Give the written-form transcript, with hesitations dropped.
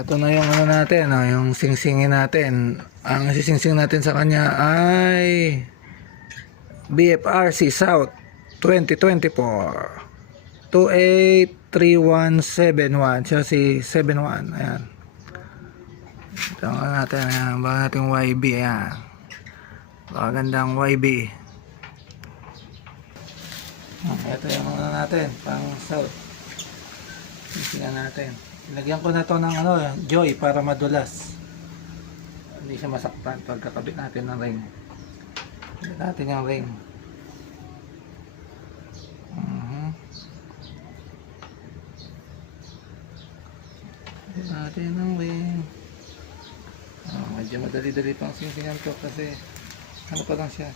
Ito na yung ano natin, yung singsingin natin. Ang sisingsing natin sa kanya ay BFRC South 2024 283171 chassis 71. Ayan. Ito ang ano natin, ayan. Baka natin YB. Ayan. Magandang YB. Ito yung ano natin, pang South. Sisingin natin. Lagyan ko na to ng ano, joy para madulas. Hindi siya masaktan pagkakabit natin ng ring. Kabit natin yung ring. Kabit natin ang ring. Medyo madali-dali pang singsingan to kasi ano pa lang siya.